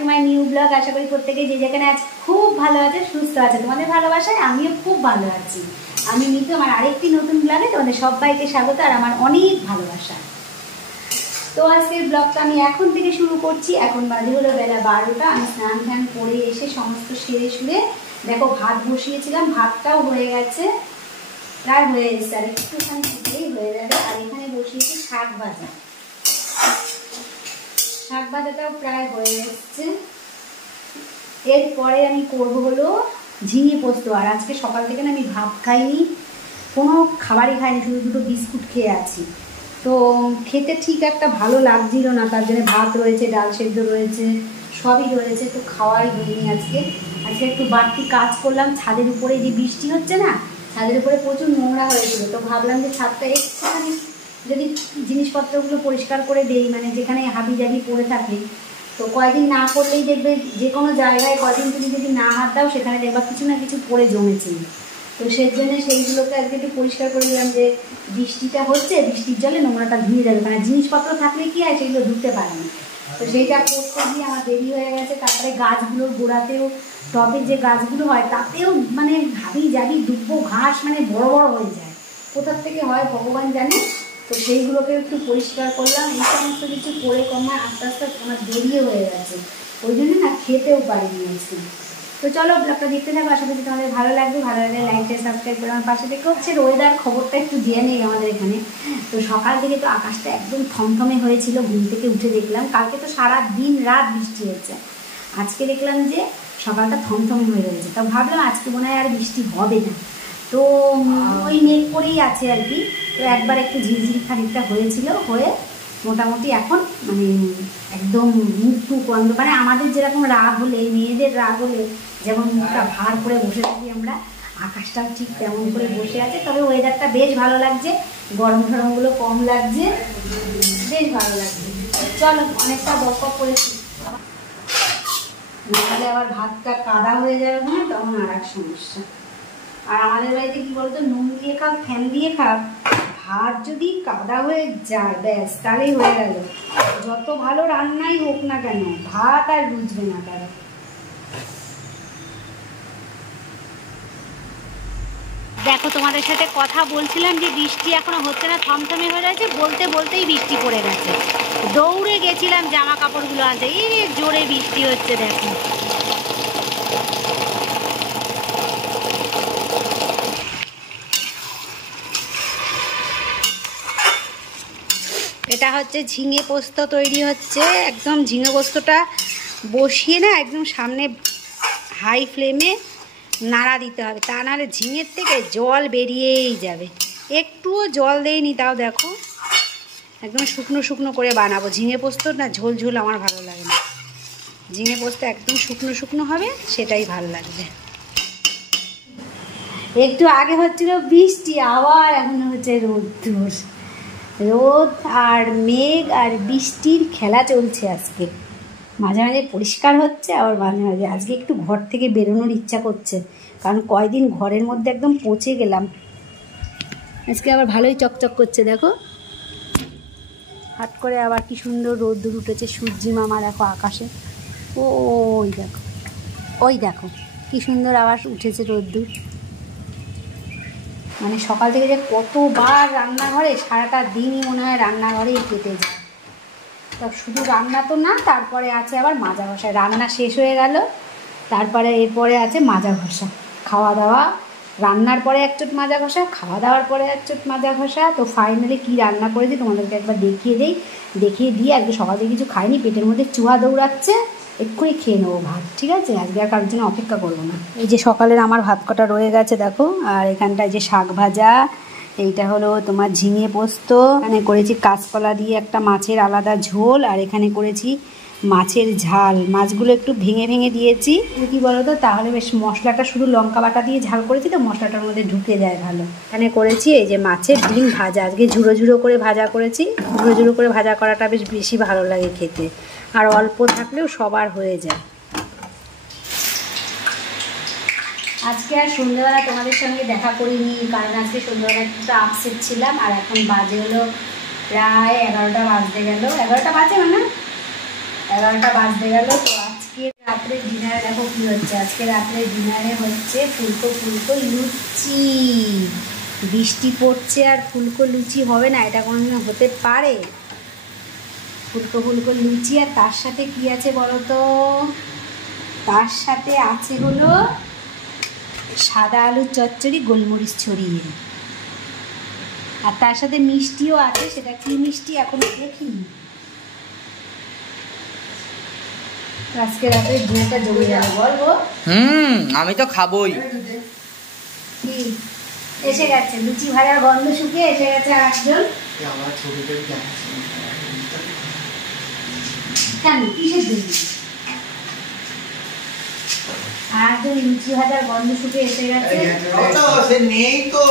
Two my new blog. আশা করি প্রত্যেকে যে যেখানে আছে খুব ভালো আছে, সুস্থ আছে। তোমাদের ভালোবাসায় আমিও খুব ভালো আছি। আমি নিতু, আমার আরেকটি নতুন ব্লগে তোমাদের সবাইকে স্বাগত আর আমার অনেক ভালোবাসা। তো আজকের ব্লগটা আমি এখন থেকে শুরু করছি। এখন বাজে হলো বেলা 12টা। আমি স্নান ধ্যান করে এসে সমস্ত সেরে শুরে দেখো ভাত বসিয়েছিলাম, ভাতটাও হয়ে গেছে, প্রায় হয়ে এসেছে, আর একটুখানি দিলেই হয়ে যাবে। আর এখানে বসিয়েছি শাক ভাজা, শাক ভাজাটাও প্রায় হয়ে এসছে। এরপরে আমি করব হলো ঝিঙে পোস্ত। আর আজকে সকাল থেকে না আমি ভাত খাইনি, কোনো খাবারই খাইনি, শুধু দুটো বিস্কুট খেয়ে আছি। তো খেতে ঠিক একটা ভালো লাগছিল না, তার জন্য ভাত রয়েছে, ডাল সেদ্ধ রয়েছে, সবই রয়েছে, তো খাওয়াই হয়নি আজকে। আজকে একটু বাড়তি কাজ করলাম। ছাদের উপরে যে বৃষ্টি হচ্ছে না, ছাদের উপরে প্রচুর নোংরা হয়েছিল, তো ভাবলাম যে ছাদটা একটুখানি যদি জিনিসপত্রগুলো পরিষ্কার করে দেই, মানে যেখানে হাবি জাবি পড়ে থাকে, তো কয়েকদিন না করলেই দেখবে যে কোনো জায়গায় কয়েকদিন তুমি যদি না হাত দাও সেখানে দেখবা কিছু না কিছু পড়ে জমেছে। তো সেই জন্য সেইগুলোকে আজকে একটু পরিষ্কার করে দিলাম, যে বৃষ্টিটা হচ্ছে, বৃষ্টির জলে নোংরাটা ধুয়ে যাবে, কারণ জিনিসপত্র থাকলে কি হয় সেগুলো ধুতে পারে না। তো সেইটা করতে গিয়ে আমার দেরি হয়ে গেছে। তারপরে গাছগুলোর গোড়াতেও, টবের যে গাছগুলো হয় তাতেও মানে হাবি জাবি দুব্বো ঘাস মানে বড় বড় হয়ে যায়, কোথার থেকে হয় ভগবান জানে। তো সেইগুলোকে একটু পরিষ্কার করলাম। এই সমস্ত কিছু করে কমায় আস্তে আস্তে আমার দেরিও হয়ে গেছে, ওই জন্য না খেতেও পারিনি আজকে। তো চলো ব্লগটা দেখতে থাকো, আশা করি তোমাদের ভালো লাগবে। ভালো লাগলে লাইক সাবস্ক্রাইব করে আমার পাশে থেকে। হচ্ছে ওয়েদার খবরটা একটু জেনে নেই আমাদের এখানে। তো সকাল থেকে তো আকাশটা একদম থমথমে হয়েছিল, ঘুম থেকে উঠে দেখলাম। কালকে তো সারা দিন রাত বৃষ্টি হয়েছে, আজকে দেখলাম যে সকালটা থমথমে হয়ে রয়েছে। তো ভাবলাম আজকে মনে হয় আর বৃষ্টি হবে না, তো ওই মেঘ করেই আছে আর কি। তো একবার একটু ঝিরঝিরি খানিকটা হয়েছিল, হয়ে মোটামুটি এখন মানে একদম মুখ টুক বন্ধ। মানে আমাদের যেরকম রাগ হলে, মেয়েদের রাগ হলে যেমন মুখটা ভার করে বসে থাকি আমরা, আকাশটাও ঠিক তেমন করে বসে আছে। তবে ওয়েদারটা বেশ ভালো লাগছে, গরম ঠরমগুলো কম লাগছে, বেশ ভালো লাগছে। চলো, অনেকটা বকবক করেছি, নাহলে আবার ভাতটা কাদা হয়ে যাবে না, তখন আর এক সমস্যা। আর আমাদের বাড়িতে কি বলতো, নুন দিয়ে খাক ফ্যান দিয়ে খাক, ভাত যদি কাদা হয়ে যায় ব্যাস তাহলেই হয়ে গেল। যত ভালো রান্নাই হোক না কেন, ভাত আর রুজবে না তারা। দেখো তোমাদের সাথে কথা বলছিলাম যে বৃষ্টি এখনো হচ্ছে না, থমথমে হয়ে রয়েছে, বলতে বলতেই বৃষ্টি পড়ে গেছে। দৌড়ে গেছিলাম জামা কাপড়গুলো আনতে, এই জোরে বৃষ্টি হচ্ছে দেখো। এটা হচ্ছে ঝিঙে পোস্ত তৈরি হচ্ছে। একদম ঝিঙে পোস্তটা বসিয়ে না একদম সামনে হাই ফ্লেমে নাড়া দিতে হবে, তা নাহলে ঝিঙের থেকে জল বেরিয়েই যাবে। একটুও জল দেয়নি, তাও দেখো একদম শুকনো শুকনো করে বানাবো। ঝিঙে পোস্ত না ঝোল ঝোল আমার ভালো লাগে না, ঝিঙে পোস্ত একদম শুকনো শুকনো হবে, সেটাই ভালো লাগবে। একটু আগে হচ্ছিল বৃষ্টি, আবার এখন হচ্ছে রোদ্দুর, রোদ আর মেঘ আর বৃষ্টির খেলা চলছে আজকে। মাঝে মাঝে পরিষ্কার হচ্ছে, আবার মাঝে মাঝে আজকে একটু ঘর থেকে বেরোনোর ইচ্ছা করছে, কারণ কয়দিন ঘরের মধ্যে একদম পচে গেলাম। আজকে আবার ভালোই চকচক করছে দেখো, হাট করে আবার কি সুন্দর রোদ্দুর উঠেছে। সূর্যি মামা দেখো আকাশে, ওই দেখো, ওই দেখো কি সুন্দর আবার উঠেছে রোদ্দুর। মানে সকাল থেকে যে কতবার রান্নাঘরে, সারাটা দিনই মনে হয় রান্নাঘরেই কেটে যায়। তা শুধু রান্না তো না, তারপরে আছে আবার মাজা ঘষা। রান্না শেষ হয়ে গেল, তারপরে এরপরে আছে মাজা ঘষা, খাওয়া দাওয়া, রান্নার পরে এক চোট মাজা ঘষা, খাওয়া দাওয়ার পরে এক চোট মাজা ঘষা। তো ফাইনালি কী রান্না করেছি তোমাদেরকে একবার দেখিয়ে দিয়ে আজকে সকাল থেকে কিছু খাইনি, পেটের মধ্যে চুহা দৌড়াচ্ছে, এক্ষুনি খেয়ে নেবো ভাত, ঠিক আছে? আজকে আর কারোর জন্য অপেক্ষা করবো না। এই যে সকালের আমার ভাত কটা রয়ে গেছে দেখো, আর এখানটায় যে শাক ভাজা, এইটা হলো তোমার ঝিঙে পোস্ত, এখানে করেছি কাঁচকলা দিয়ে একটা মাছের আলাদা ঝোল, আর এখানে করেছি মাছের ঝাল। মাছগুলো একটু ভেঙে ভেঙে দিয়েছি, কি বলো তো, তাহলে বেশ মশলাটা শুধু লঙ্কা বাটা দিয়ে ঝাল করেছি তো মশলাটার মধ্যে ঢুকে যায় ভালো। এখানে করেছি এই যে মাছের ডিম ভাজা, আজকে ঝুড়ো ঝুড়ো করে ভাজা করেছি। ঝুড়ো ঝুড়ো করে ভাজা করাটা বেশ বেশি ভালো লাগে খেতে, আর অল্প থাকলেও সবার হয়ে যায়। আজকে আর সন্ধ্যাবেলা তোমাদের সঙ্গে দেখা করিনি, কারণ আজকে সন্ধ্যাবেলা একটু আপসেট ছিলাম। আর এখন বাজে হলো প্রায় 11টা বাজতে গেল, 11টা বাজে না, 11টা বাজতে গেল। তো আজকে আজকে রাত্রে ডিনারে দেখো কি হচ্ছে। আজকে রাত্রে ডিনারে হচ্ছে ফুলকো ফুলকো লুচি। বৃষ্টি পড়ছে আর ফুলকো লুচি হবে না, এটা কোনোদিন হতে পারে? ফুলকো ফুলকো লুচি, আর তার সাথে কি আছে বলো তো? তার সাথে আছে হলো সাদা আলুর চচ্চড়ি গোলমরিচ ছড়িয়ে, আর তার সাথে মিষ্টিও আছে। সেটা কি মিষ্টি এখনো দেখিনি। আজকে রাতে ডিনারটা জমে যাবে বলবো। আমি তো খাবোই। কি এসে গেছে লুচি ভাজার গন্ধ শুকিয়ে এসে গেছে একজন। কেন কিসের জন্য? একজন লুচি ভাজার গন্ধ শুকিয়ে এসে গেছে। নেই তো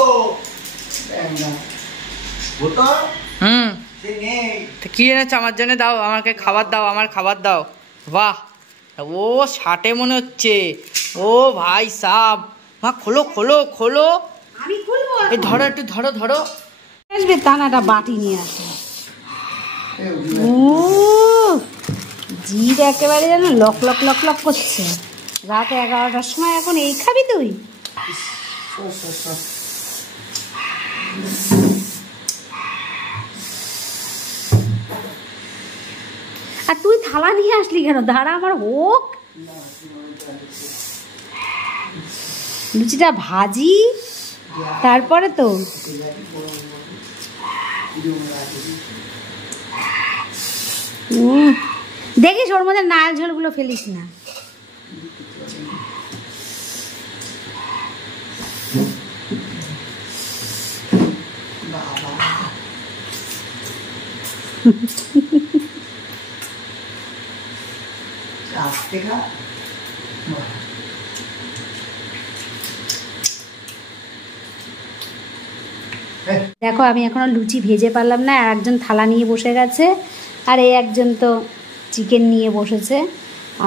কি এনেছো আমার জন্য? দাও, আমাকে খাবার দাও, আমার খাবার দাও। বাহ, ও ষাটে মনে হচ্ছে। ও ভাই সাব, মা খোলো খোলো খোলো। আমি খুলবো। এই ধরো, একটু ধরো ধরো। আসবে তানাটা বাটি নিয়ে আসে। ও জিভ একেবারে যেন লক লক লক লক করছে। রাত 11টার সময় এখন এই খাবি তুই? আর তুই থালা নিয়ে আসলি কেন? দাঁড়া আমার হোক, লুচিটা ভাজি তারপরে তো। দেখিস ওর মধ্যে নাল ঝোলগুলো ফেলিস না। দেখো আমি এখনো লুচি ভেজে পারলাম না, আর একজন থালা নিয়ে বসে গেছে, আর এই একজন তো চিকেন নিয়ে বসেছে।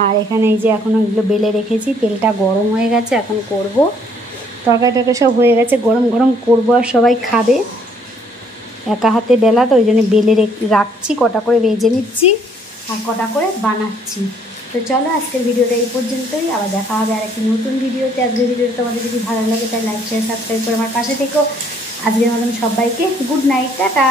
আর এখানে এই যে এখনো এগুলো বেলে রেখেছি, তেলটা গরম হয়ে গেছে, এখন করব। তরকারি টরকারি সব হয়ে গেছে, গরম গরম করবো আর সবাই খাবে। একা হাতে বেলা তো ওই জন্য বেলে রাখছি, কটা করে ভেজে নিচ্ছি আর কটা করে বানাচ্ছি। তো চলো আজকের ভিডিওটা এই পর্যন্তই, আবার দেখা হবে আর একটি নতুন ভিডিওতে। আজকের ভিডিওটা তোমাদের যদি ভালো লাগে তাই লাইক শেয়ার সাবস্ক্রাইব করে আমার পাশে থেকো। আজকের মতন সবাইকে গুড নাইট, টাটা।